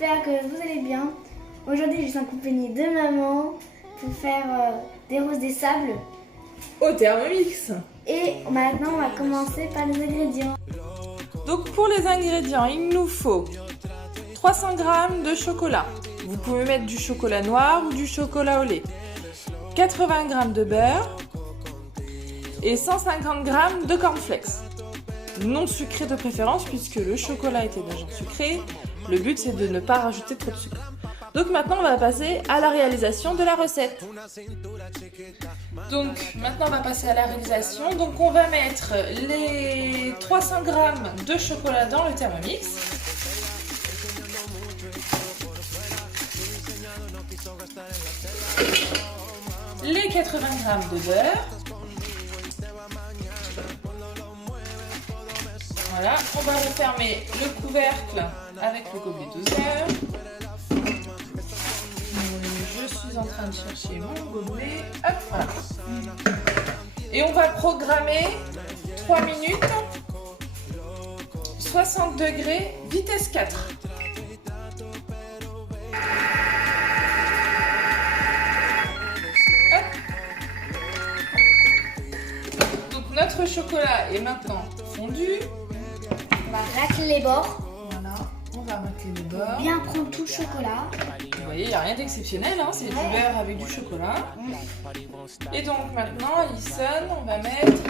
j'espère que vous allez bien. Aujourd'hui, je suis en compagnie de maman pour faire des roses des sables. Au Thermomix. Et maintenant, on va commencer par les ingrédients. Donc pour les ingrédients, il nous faut 300 g de chocolat. Vous pouvez mettre du chocolat noir ou du chocolat au lait. 80 g de beurre et 150 g de cornflakes. Non sucré de préférence puisque le chocolat était déjà sucré. Le but c'est de ne pas rajouter trop de sucre. Donc maintenant on va passer à la réalisation de la recette. Donc maintenant on va passer à la réalisation. Donc on va mettre les 300 g de chocolat dans le Thermomix. Les 80 g de beurre. Voilà, on va refermer le couvercle avec le gobelet doseur. Je suis en train de chercher mon gobelet. Hop, voilà. Et on va programmer 3 minutes, 60 degrés, vitesse 4. Hop. Donc notre chocolat est maintenant fondu. On va racler les bords. Voilà, on va racler les bords. Bien prendre tout le chocolat. Vous voyez, il n'y a rien d'exceptionnel, hein, c'est du beurre avec du chocolat. Et donc maintenant, Alison, on va mettre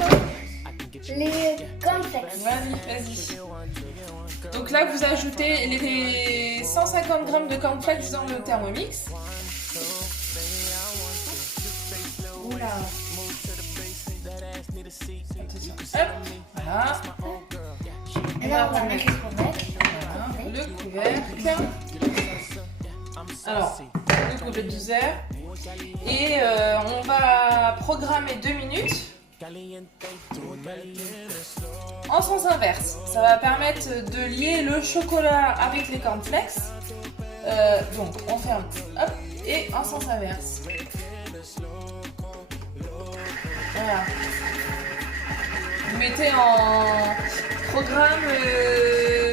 les cornflakes. Vas-y. Donc là, vous ajoutez les 150 g de cornflakes dans le Thermomix. Oula. Hop, voilà. Et là, on va mettre Le couvercle. Alors, le gobelet doseur. Et on va programmer 2 minutes en sens inverse. Ça va permettre de lier le chocolat avec les cornflakes. Donc, on ferme, hop, et en sens inverse. Voilà. Vous mettez en programme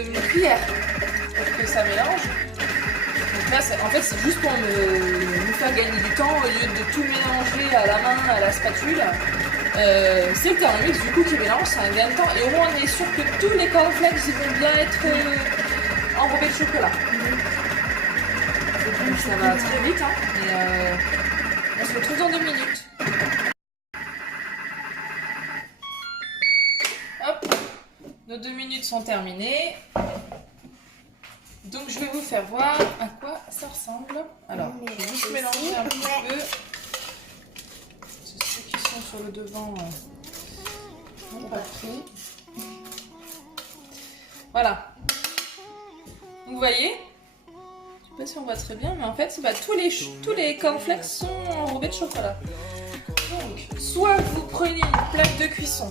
une cuillère pour que ça mélange. Donc là, en fait, c'est juste pour nous faire gagner du temps au lieu de tout mélanger à la main, à la spatule. C'est le Thermomix du coup qui mélange, c'est un gain de temps. Et au moins, on est sûr que tous les cornflakes ils vont bien être enrobés de chocolat. Donc ça va très vite, hein. Et on se retrouve dans 2 minutes. Hop, nos 2 minutes sont terminées. Donc je vais vous faire voir à quoi ça ressemble. Alors, je vais juste mélanger un petit peu. Ceux qui sont sur le devant n'ont pas pris. Voilà. Donc vous voyez, je ne sais pas si on voit très bien, mais en fait, tous les cornflakes sont enrobés de chocolat. Donc, soit vous prenez une plaque de cuisson.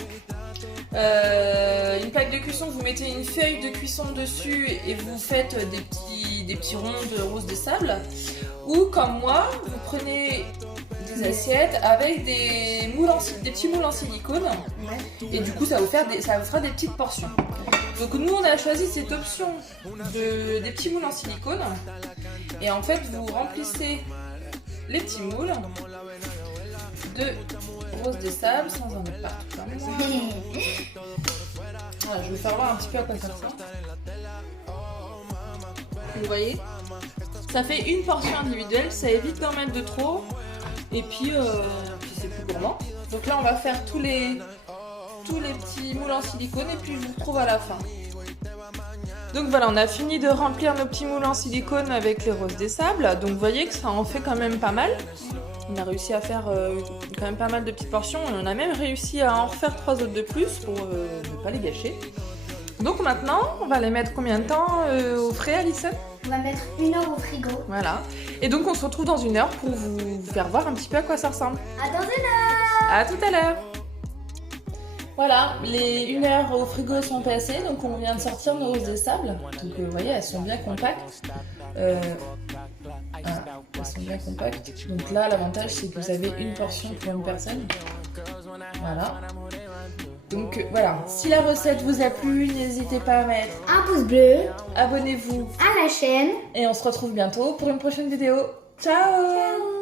Une plaque de cuisson, vous mettez une feuille de cuisson dessus et vous faites des petits ronds de rose de sable. Ou comme moi, vous prenez des assiettes avec des petits moules en silicone. Et du coup, ça vous fera des petites portions. Donc nous, on a choisi cette option des petits moules en silicone. Et en fait, vous remplissez les petits moules de rose des sables sans en mettre partout comme moi. Voilà, je vais vous faire voir un petit peu à quoi ça ressemble. Vous voyez, ça fait une portion individuelle, ça évite d'en mettre de trop. Et puis c'est plus gourmand. Donc là on va faire tous les petits moules en silicone et puis je vous retrouve à la fin. Donc voilà, on a fini de remplir nos petits moules en silicone avec les roses des sables. Donc vous voyez que ça en fait quand même pas mal. On a réussi à faire quand même pas mal de petites portions. On a même réussi à en refaire 3 autres de plus pour ne pas les gâcher. Donc maintenant, on va les mettre combien de temps au frais, Alison? On va mettre 1 heure au frigo. Voilà. Et donc on se retrouve dans 1 heure pour vous faire voir un petit peu à quoi ça ressemble. À dans 1 heure. À tout à l'heure. Voilà, les 1 heure au frigo sont passées, donc on vient de sortir nos roses des sables. Donc vous voyez, elles sont bien compactes. Elles sont bien compactes. Donc là, l'avantage, c'est que vous avez une portion pour une personne. Voilà. Donc voilà, si la recette vous a plu, n'hésitez pas à mettre un pouce bleu, abonnez-vous à la chaîne. et on se retrouve bientôt pour une prochaine vidéo. Ciao. Ciao.